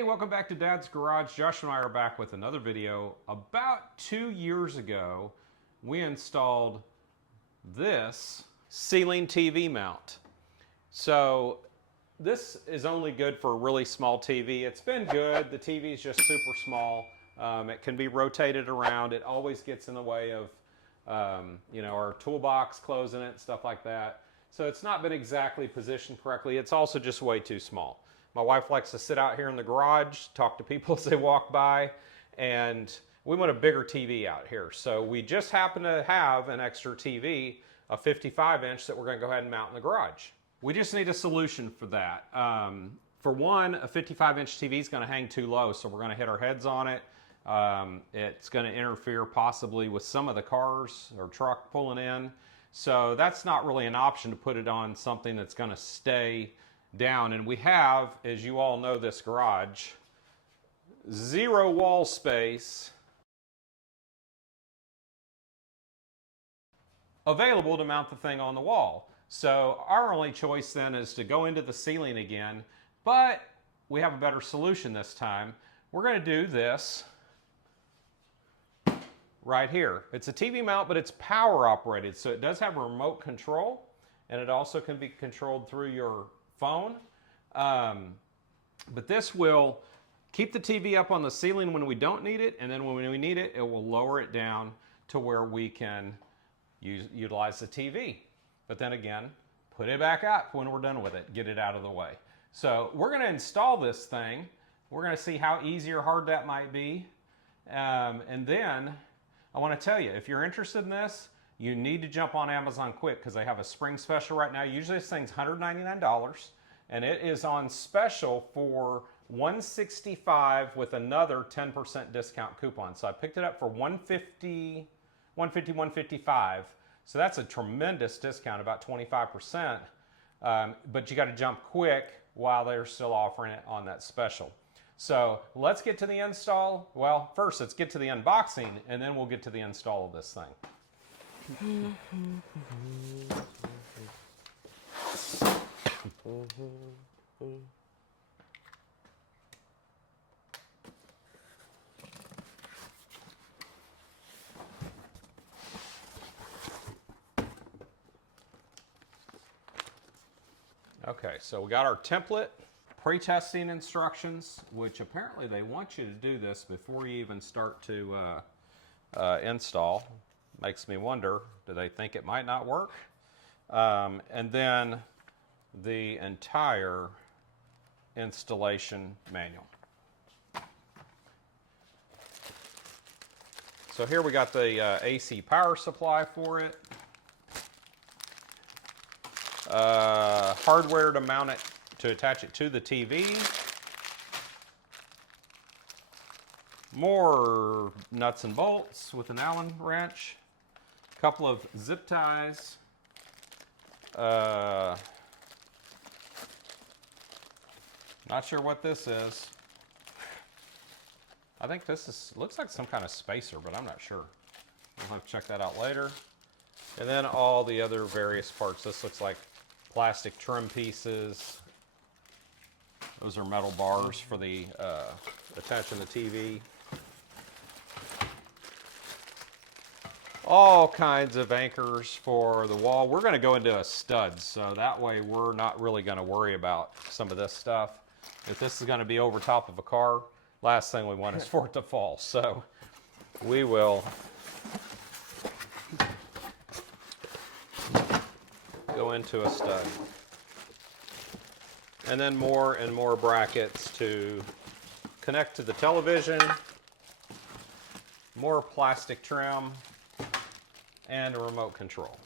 Hey, welcome back to Dad's Garage. Josh and I are back with another video. About 2 years ago, we installed this ceiling TV mount. So this is only good for a really small TV. It's been good. The TV is just super small. It can be rotated around. It always gets in the way of our toolbox closing it, stuff like that. So it's not been exactly positioned correctly. It's also just way too small. My wife likes to sit out here in the garage, talk to people as they walk by, and we want a bigger TV out here. So we just happen to have an extra TV, a 55-inch, that we're going to go ahead and mount in the garage. We just need a solution for that. For one, a 55-inch TV is going to hang too low, so we're going to hit our heads on it. It's going to interfere possibly with some of the cars or truck pulling in. So that's not really an option to put it on something that's going to stay down. And we have, as you all know, this garage, zero wall space available to mount the thing on the wall. So our only choice then is to go into the ceiling again, but we have a better solution this time. We're going to do this right here. It's a TV mount, but it's power operated, so it does have a remote control, and it also can be controlled through your phone. But this will keep the TV up on the ceiling when we don't need it, and then when we need it, it will lower it down to where we can utilize the TV. But then again, put it back up when we're done with it, get it out of the way. So we're going to install this thing. We're going to see how easy or hard that might be. And then I want to tell you, if you're interested in this, you need to jump on Amazon quick because they have a spring special right now. Usually this thing's $199, and it is on special for $165 with another 10% discount coupon. So I picked it up for $150, $155. So that's a tremendous discount, about 25%. But you got to jump quick while they're still offering it on that special. So let's get to the install. Well, first let's get to the unboxing, and then we'll get to the install of this thing. Okay, so we got our template, pre-testing instructions, which apparently they want you to do this before you even start to install. Makes me wonder, do they think it might not work? And then the entire installation manual. So here we got the AC power supply for it. Hardware to mount it, to attach it to the TV. More nuts and bolts with an Allen wrench. A couple of zip ties. Not sure what this is. I think this looks like some kind of spacer, but I'm not sure. We'll have to check that out later. And then all the other various parts. This looks like plastic trim pieces. Those are metal bars for the attaching the TV. All kinds of anchors for the wall. We're going to go into a stud, so that way we're not really going to worry about some of this stuff. If this is going to be over top of a car, last thing we want is for it to fall. So we will go into a stud. And then more and more brackets to connect to the television, more plastic trim, and a remote control.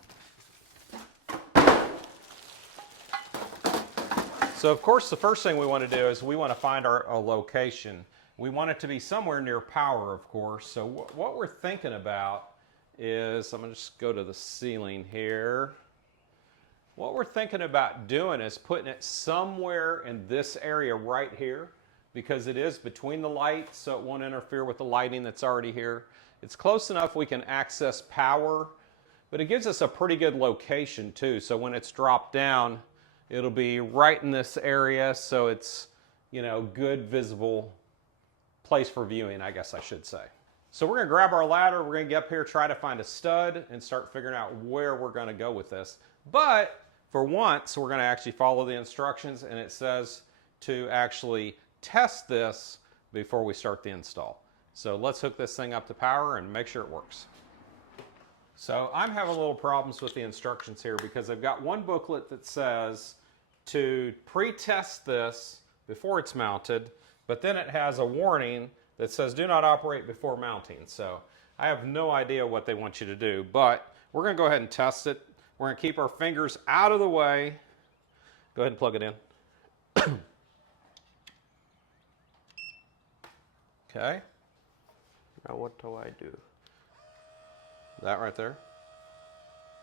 So of course the first thing we want to do is we want to find our location. We want it to be somewhere near power, of course. So what we're thinking about is, I'm going to just go to the ceiling here. What we're thinking about doing is putting it somewhere in this area right here, because it is between the lights, so it won't interfere with the lighting that's already here. It's close enough we can access power, but it gives us a pretty good location too. So when it's dropped down, it'll be right in this area, so it's good visible place for viewing, I guess I should say. So we're gonna grab our ladder, we're gonna get up here, try to find a stud and start figuring out where we're gonna go with this. But for once, we're gonna actually follow the instructions, and it says to actually test this before we start the install. So let's hook this thing up to power and make sure it works. So I'm having a little problems with the instructions here because I've got one booklet that says to pre-test this before it's mounted, but then it has a warning that says do not operate before mounting. So I have no idea what they want you to do, but we're gonna go ahead and test it. We're gonna keep our fingers out of the way. Go ahead and plug it in. Okay. Now what do I do? That right there.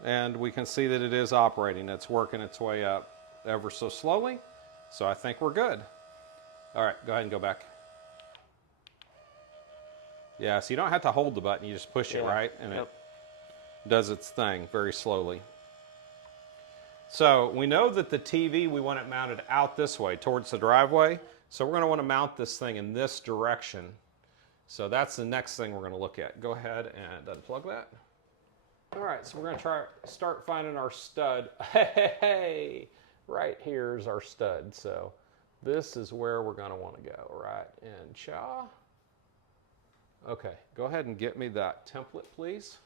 And we can see that it is operating. It's working its way up ever so slowly. So I think we're good. All right, go ahead and go back. Yeah, so you don't have to hold the button, you just push it, right? And it does its thing very slowly. So we know that the TV, we want it mounted out this way towards the driveway. So we're gonna wanna mount this thing in this direction. So that's the next thing we're gonna look at. Go ahead and unplug that. All right, so we're gonna start finding our stud. Hey, right here's our stud. So this is where we're gonna wanna go, right in Cha. Okay, go ahead and get me that template, please.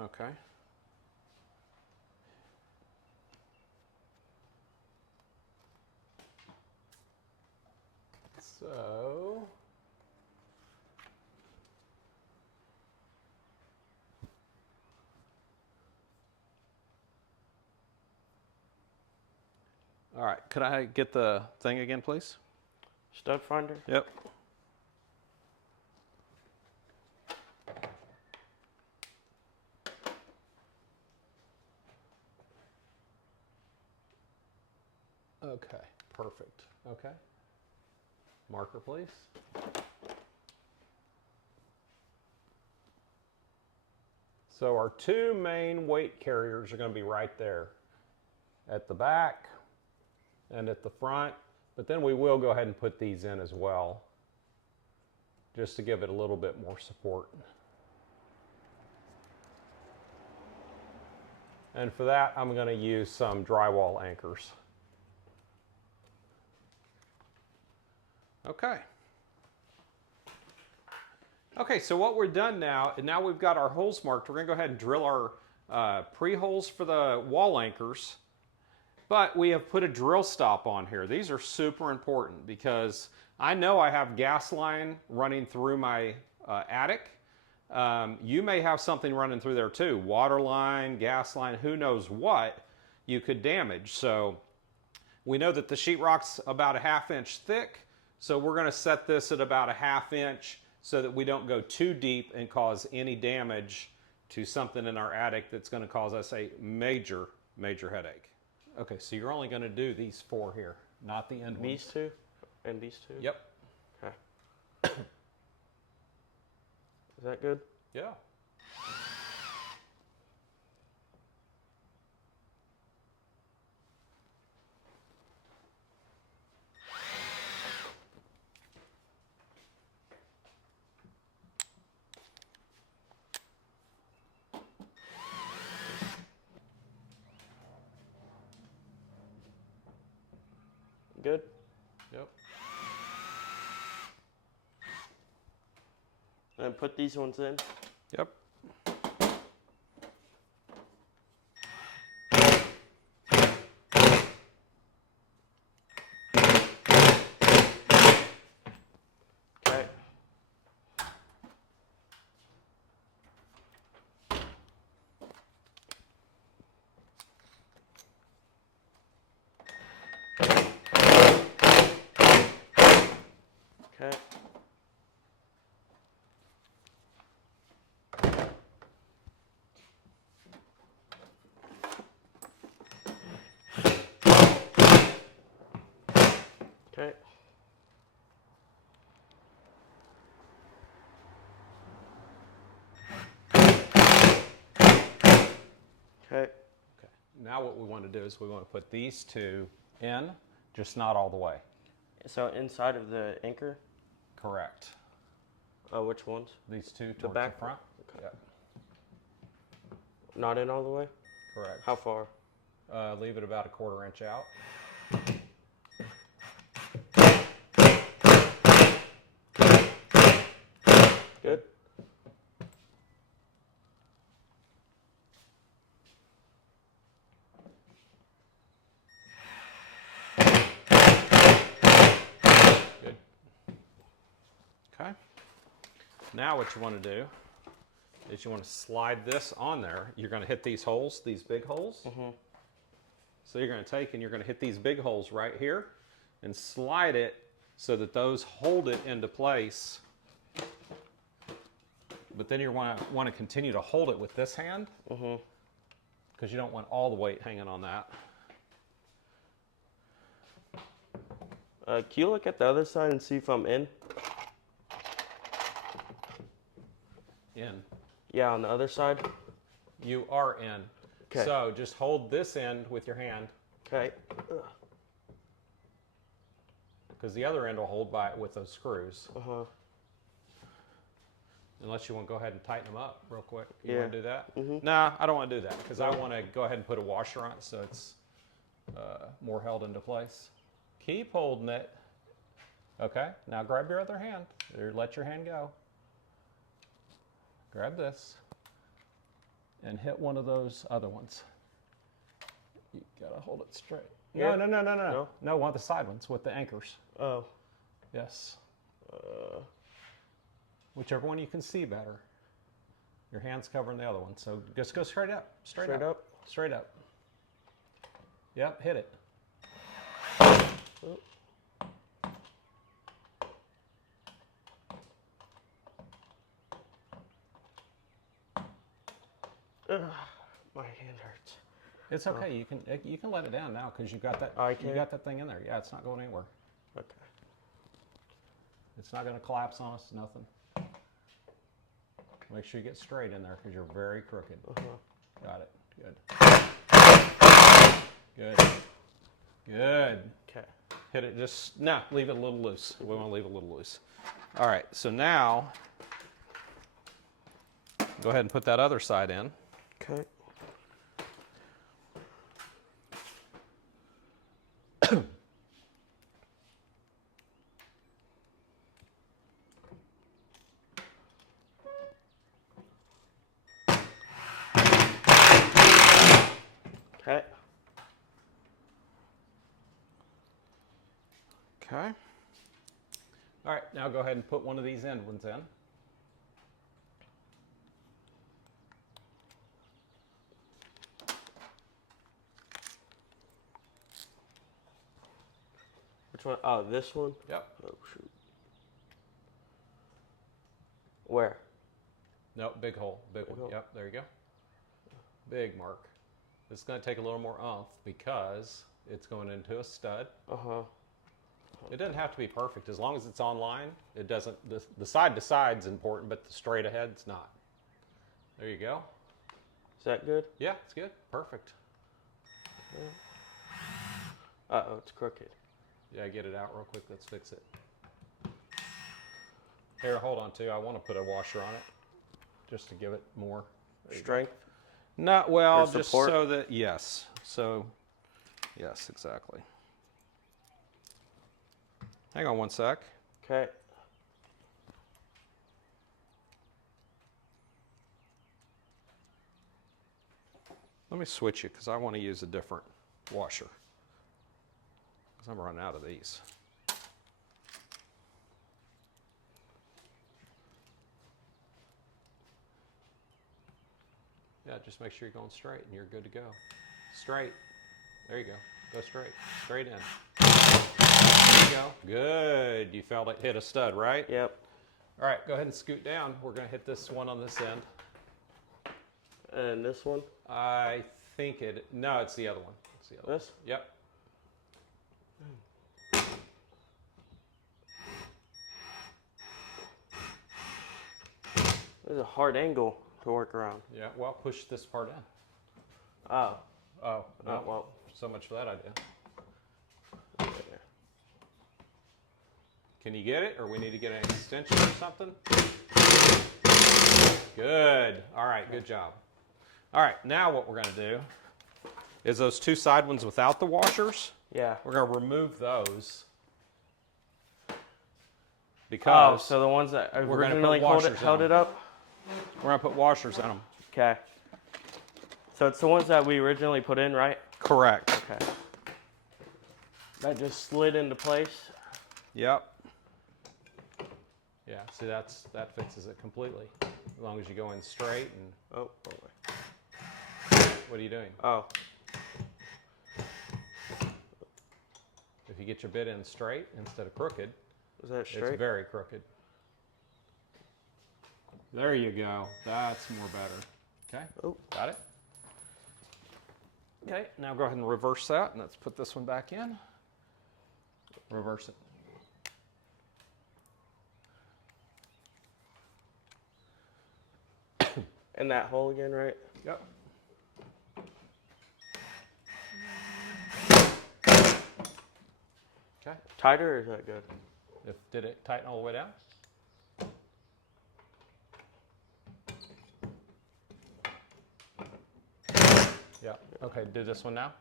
Okay. So, all right, could I get the thing again, please? Stud finder? Yep. Okay, perfect. Okay. Marker, please. So our two main weight carriers are going to be right there at the back and at the front, but then we will go ahead and put these in as well, just to give it a little bit more support. And for that, I'm going to use some drywall anchors. Okay. Okay, so what we're done now we've got our holes marked. We're going to go ahead and drill our pre-holes for the wall anchors. But we have put a drill stop on here. These are super important because I know I have gas line running through my attic. You may have something running through there too. Water line, gas line, who knows what you could damage. So we know that the sheetrock's about a 1/2 inch thick. So we're going to set this at about a 1/2 inch so that we don't go too deep and cause any damage to something in our attic that's going to cause us a major, major headache. Okay, so you're only going to do these 4 here, not the end ones. These two and these two? Yep. Okay. Is that good? Yeah. Good? Yep. And put these ones in? Yep. Okay. Okay. Okay. Okay. Okay. Now what we want to do is we want to put these two in, just not all the way. So inside of the anchor? Correct. Which ones? These two towards the back front. Okay. Yep. Not in all the way? Correct. How far? Leave it about a 1/4 inch out. Good. Good. Okay. Now what you want to do is you want to slide this on there. You're going to hit these holes, these big holes. Mm-hmm. So you're going to take and you're going to hit these big holes right here and slide it so that those hold it into place. But then you want to continue to hold it with this hand because you don't want all the weight hanging on that. Can you look at the other side and see if I'm in? In. Yeah, on the other side. You are in. Okay. So just hold this end with your hand Okay. because the other end will hold by it with those screws. Uh-huh. Unless you want to go ahead and tighten them up real quick. You Yeah. want to do that? Mhm. Nah, I don't want to do that because I want to go ahead and put a washer on it so it's more held into place. Keep holding it. Okay, now grab your other hand. Or let your hand go. Grab this and hit one of those other ones. You gotta hold it straight. Here? No. No? No, one of the side ones with the anchors. Oh. Yes. Whichever one you can see better. Your hand's covering the other one, so just go straight up. Straight up. Straight up. Yep, hit it. Oh. My hand hurts. It's okay. You can let it down now because you got that. I You can? got that thing in there. Yeah, it's not going anywhere. Okay. It's not going to collapse on us. Nothing. Make sure you get straight in there because you're very crooked. Got it. Good. Good. Good. Okay. Hit it just, no, leave it a little loose. We want to leave it a little loose. All right, so now, go ahead and put that other side in. Okay. Okay. Okay. All right, now go ahead and put one of these end ones in. Which one? Oh, this one? Yep. Oh, shoot. Where? Nope, big hole, big one. hole. Yep, there you go. Big mark. It's going to take a little more oomph because it's going into a stud. Uh-huh. It doesn't have to be perfect. As long as it's on line, it doesn't, the side to side's important, but the straight ahead's not. There you go. Is that good? Yeah, it's good. Perfect. Uh-oh, it's crooked. Yeah, get it out real quick. Let's fix it. Here, hold on too. I want to put a washer on it just to give it more Strength? Not well, Or just support? so that, yes. So, yes, exactly. Hang on one sec. Okay. Let me switch it because I want to use a different washer. Because I'm running out of these. Yeah, just make sure you're going straight and you're good to go. Straight. There you go. Go straight. Straight in. There you go. Good. You felt it hit a stud, right? Yep. All right, go ahead and scoot down. We're going to hit this one on this end. And this one? I think it, no, it's the other one. It's the other This? one. Yep. There's a hard angle to work around. Yeah, well, push this part in. Oh. Oh, no. well. So much for that idea. Can you get it, or we need to get an extension or something? Good. All right, good job. All right, now what we're going to do is those two side ones without the washers, Yeah. we're going to remove those. Oh, Because so the ones that we're gonna put originally washers held in it up? we're going to put washers in them. Okay. So it's the ones that we originally put in, right? Correct. Okay. That just slid into place. Yep. Yeah, see, that fixes it completely. As long as you go in straight and... Oh, What are you doing? oh. If you get your bit in straight instead of crooked, Is that straight? it's very crooked. There you go. That's more better. Okay? Oh. Got it? Okay, now go ahead and reverse that, and let's put this one back in. Reverse it. In that hole again, right? Yep. Okay. Tighter or is that good? Did it tighten all the way down? Yeah. Okay, do this one now.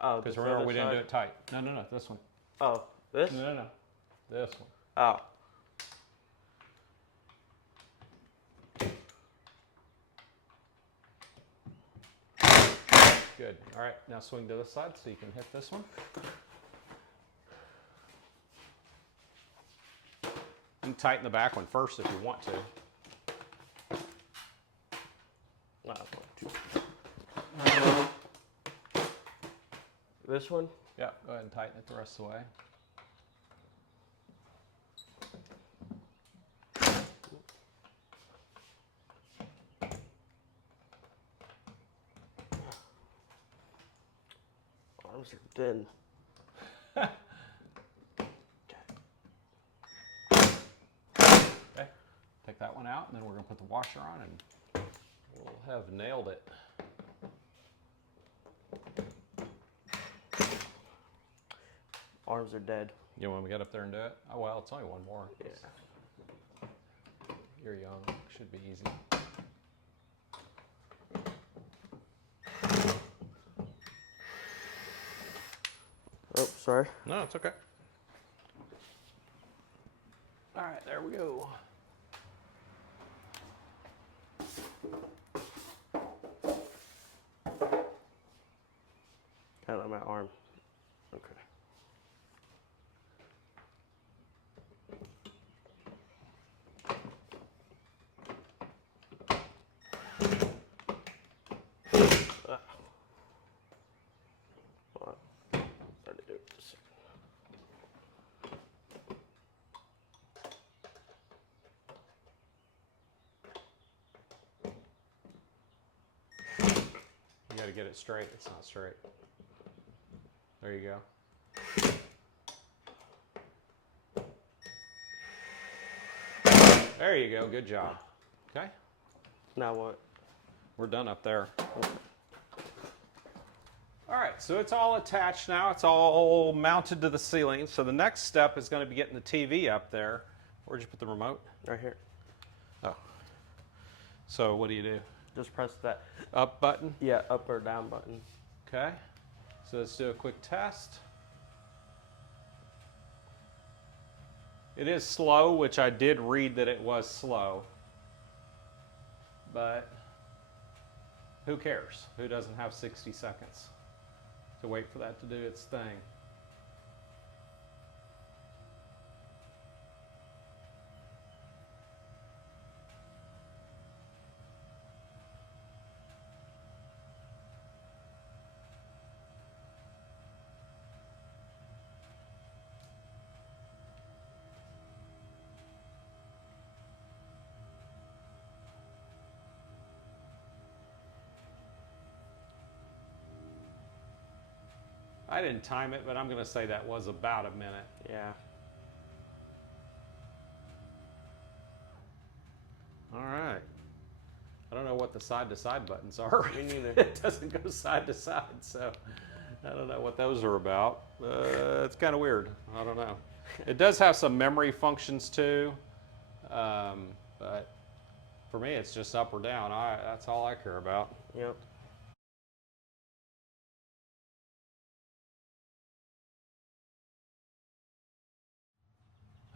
Oh, Because this remember, other we didn't do side? it tight. No, no, no, this one. Oh, this? No, no, no. This one. Oh. Good. All right, now swing to this side so you can hit this one. You can tighten the back one first if you want to. This one? Yeah, go ahead and tighten it the rest of the way. Arms are thin. Okay, take that one out, and then we're going to put the washer on, and we'll have nailed it. Arms are dead. You want me to get up there and do it? Oh, well, it's only one more. Yeah. You're young. Should be easy. Oh, sorry. No, it's okay. All right, there we go. Kind of on my arm. Okay. Hold on. Try to do it just a second. You got to get it straight. It's not straight. There you go. There you go. Good job. Okay. Now what? We're done up there. All right, so it's all attached now. It's all mounted to the ceiling. So the next step is going to be getting the TV up there. Where'd you put the remote? Right here. Oh. So what do you do? Just press that. Up button? Yeah, up or down button. Okay. So let's do a quick test. It is slow, which I did read that it was slow. But who cares? Who doesn't have 60 seconds to wait for that to do its thing? I didn't time it, but I'm going to say that was about a minute. Yeah. All right. I don't know what what the side-to-side buttons are. Me neither. It doesn't go side to side, so I don't know what those are about. It's kind of weird. I don't know. It does have some memory functions too, but for me, it's just up or down. That's all I care about. Yep.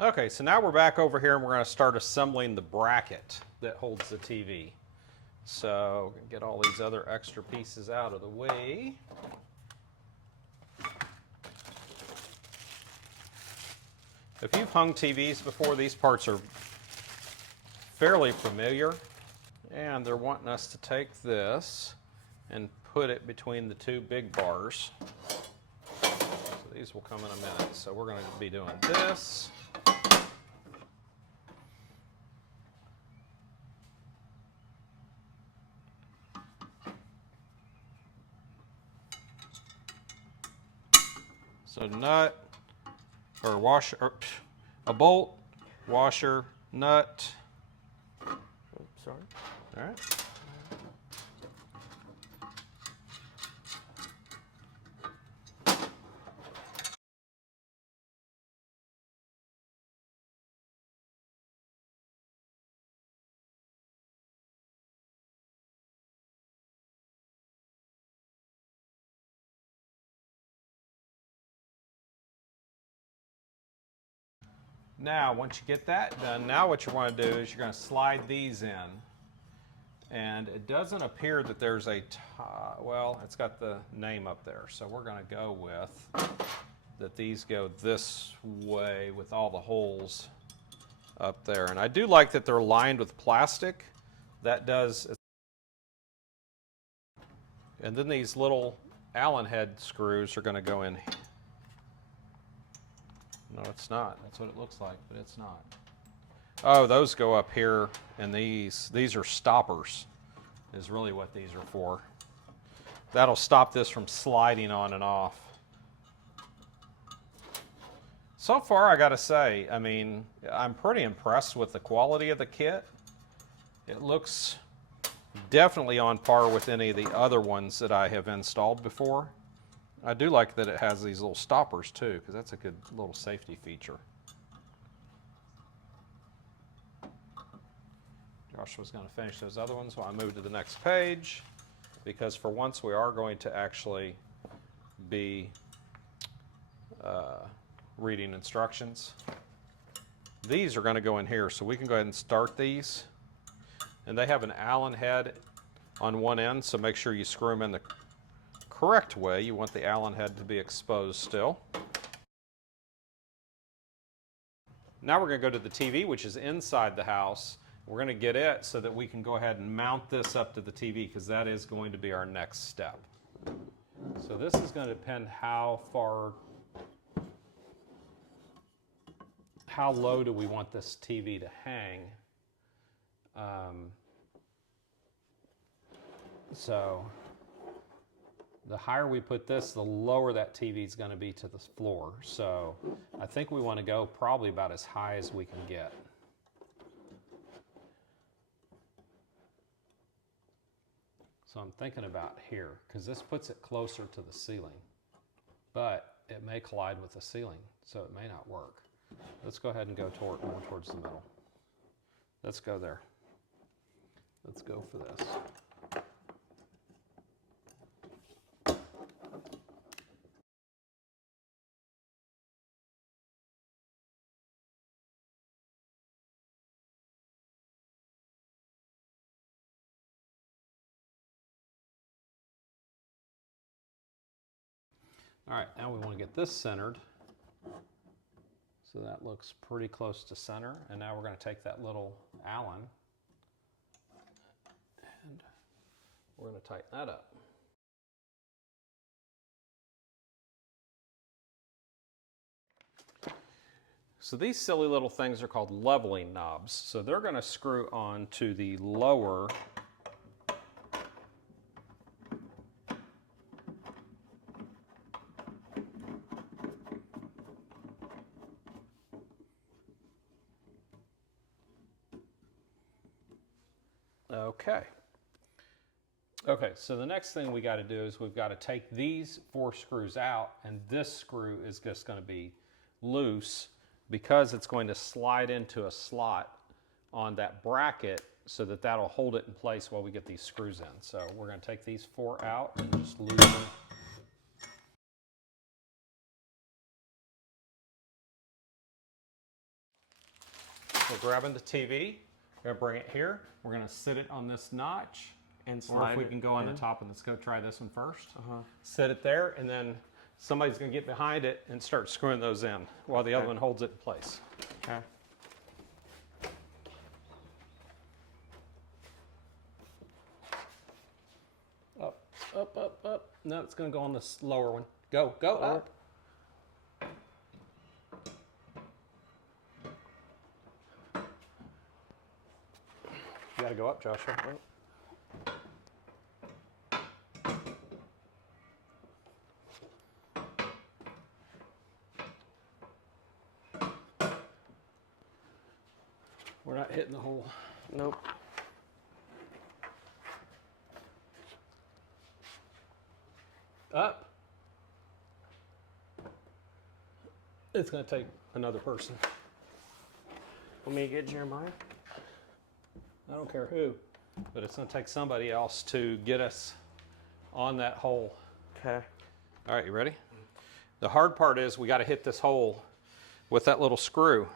Okay, so now we're back over here and we're going to start assembling the bracket that holds the TV. So get all these other extra pieces out of the way. If you've hung TVs before, these parts are fairly familiar. And they're wanting us to take this and put it between the two big bars. So these will come in a minute. So we're going to be doing this. So nut, or washer, or a bolt, washer, nut. Oops, sorry. All right. Now, once you get that done, now what you want to do is you're going to slide these in. And it doesn't appear that there's a, well, it's got the name up there. So we're going to go with that these go this way with all the holes up there. And I do like that they're lined with plastic. That does. And then these little Allen head screws are going to go in. No, it's not. That's what it looks like, but it's not. Oh, those go up here, and these are stoppers, is really what these are for. That'll stop this from sliding on and off. So far, I gotta say, I mean, I'm pretty impressed with the quality of the kit. It looks definitely on par with any of the other ones that I have installed before. I do like that it has these little stoppers too, because that's a good little safety feature. Joshua's going to finish those other ones while I move to the next page, because for once we are going to actually be reading instructions. These are going to go in here, so we can go ahead and start these. And they have an Allen head on one end, so make sure you screw them in the correct way. You want the Allen head to be exposed still. Now we're going to go to the TV, which is inside the house. We're going to get it so that we can go ahead and mount this up to the TV, because that is going to be our next step. So this is going to depend how low do we want this TV to hang. So the higher we put this, the lower that TV is going to be to the floor. So I think we want to go probably about as high as we can get. So I'm thinking about here, because this puts it closer to the ceiling, but it may collide with the ceiling, so it may not work. Let's go ahead and go more towards the middle. Let's go there. Let's go for this. All right, now we want to get this centered. So that looks pretty close to center. And now we're going to take that little Allen and we're going to tighten that up. So these silly little things are called leveling knobs. So they're going to screw on to the lower Okay, Okay, so the next thing we got to do is we've got to take these 4 screws out, and this screw is just going to be loose because it's going to slide into a slot on that bracket so that that'll hold it in place while we get these screws in. So we're going to take these 4 out and just loosen. We're grabbing the TV, we're going to bring it here, we're going to sit it on this notch. And Or slide if we it can go on in. the top, and let's go try this one first. Set it there, and then somebody's going to get behind it and start screwing those in while the other one holds it in place. Okay. Up, up, up, up. No, it's going to go on this lower one. Go, go, up. You got to go up, Joshua. We're not hitting the hole. Nope. Up. It's going to take another person. Want me to get Jeremiah? I don't care who, but it's going to take somebody else to get us on that hole. Okay. All right, you ready? The hard part is we got to hit this hole with that little screw.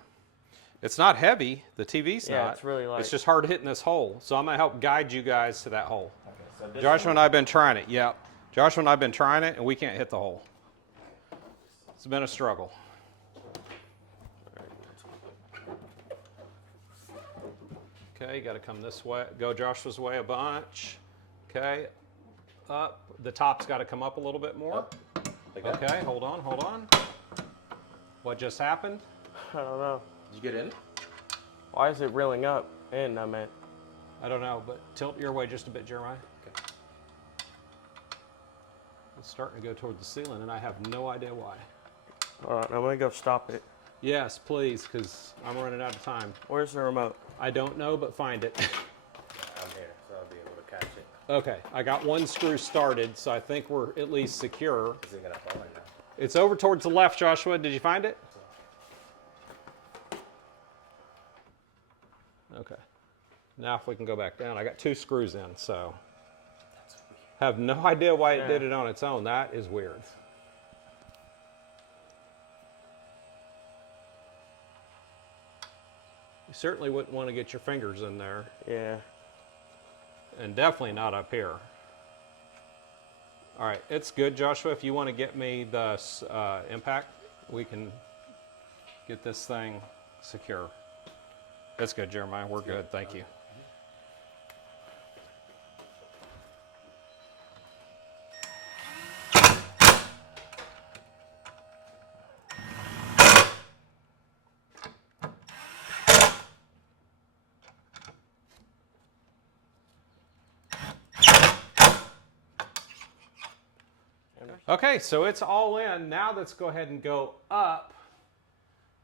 It's not heavy. The TV's Yeah, not. it's really light. It's just hard hitting this hole. So I'm going to help guide you guys to that hole. Okay, so Joshua and I have been trying it. Yeah. Joshua and I have been trying it, and we can't hit the hole. It's been a struggle. Okay, you got to come this way. Go Joshua's way a bunch. Okay, up. The top's got to come up a little bit more. Like that? Okay, hold on, hold on. What just happened? I don't know. Did you get in? Why is it reeling up? And I meant. I don't know, but tilt your way just a bit, Jeremiah. Okay. It's starting to go toward the ceiling, and I have no idea why. All right, I'm gonna go stop it. Yes, please, because I'm running out of time. Where's the remote? I don't know, but find it. I'm here, so I'll be able to catch it. Okay, I got one screw started, so I think we're at least secure. Is it gonna fall right now? It's over towards the left, Joshua. Did you find it? Okay. Now if we can go back down. I got 2 screws in, so. Have no idea why it did it on its own. That is weird. You certainly wouldn't want to get your fingers in there, Yeah. and definitely not up here. All right, it's good, Joshua. If you want to get me the impact, we can get this thing secure. That's good, Jeremiah. We're good. Thank you. Okay, so it's all in. Now let's go ahead and go up,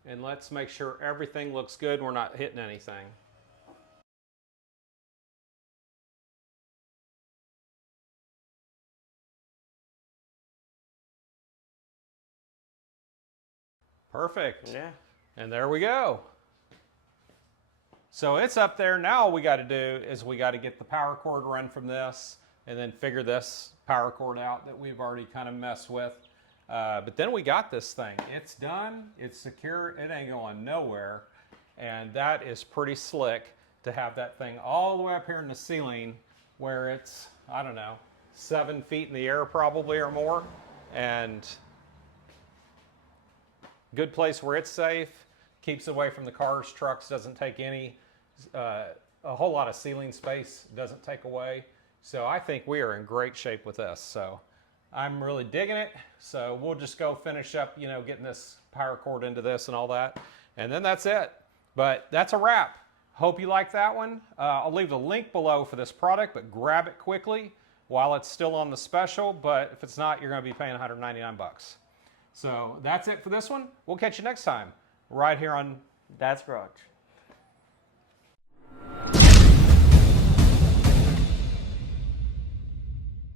and let's make sure everything looks good. We're not hitting anything. Perfect. Yeah. And there we go. So it's up there. Now all we got to do is we got to get the power cord run from this and then figure this power cord out that we've already kind of messed with. But then we got this thing. It's done. It's secure. It ain't going nowhere. And that is pretty slick to have that thing all the way up here in the ceiling where it's, I don't know, 7 feet in the air probably or more. And good place where it's safe, keeps away from the cars, trucks, doesn't take any, a whole lot of ceiling space, doesn't take away. So I think we are in great shape with this. So I'm really digging it. So we'll just go finish up, you know, getting this power cord into this and all that. And then that's it. But that's a wrap. Hope you like that one. I'll leave the link below for this product, but grab it quickly while it's still on the special. But if it's not, you're going to be paying 199 bucks. So that's it for this one. We'll catch you next time right here on Dad's Garage.